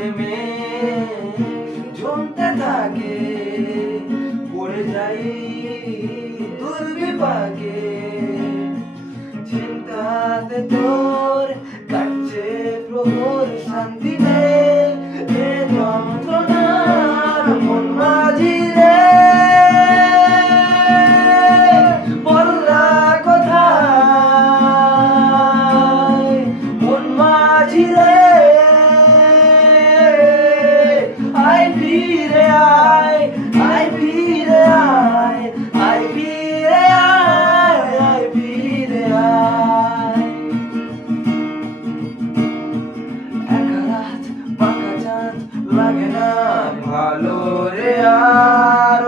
প্রেমে জমতে থাকে, পড়ে যাই দুর্বিপাকে। চিন্তাতে তোর কাটছে প্রহর, শান্তি নেই এ যন্ত্রণার মন মাঝি রে। বললা কোথায় মন মাঝি রে, আয় ফিরে আয়, আয় ফিরে আয়, আয় ফিরে আয়, আয় ফিরে আয়। একা রাত বাঁকা চাঁদ লাগে না ভালো রে আর।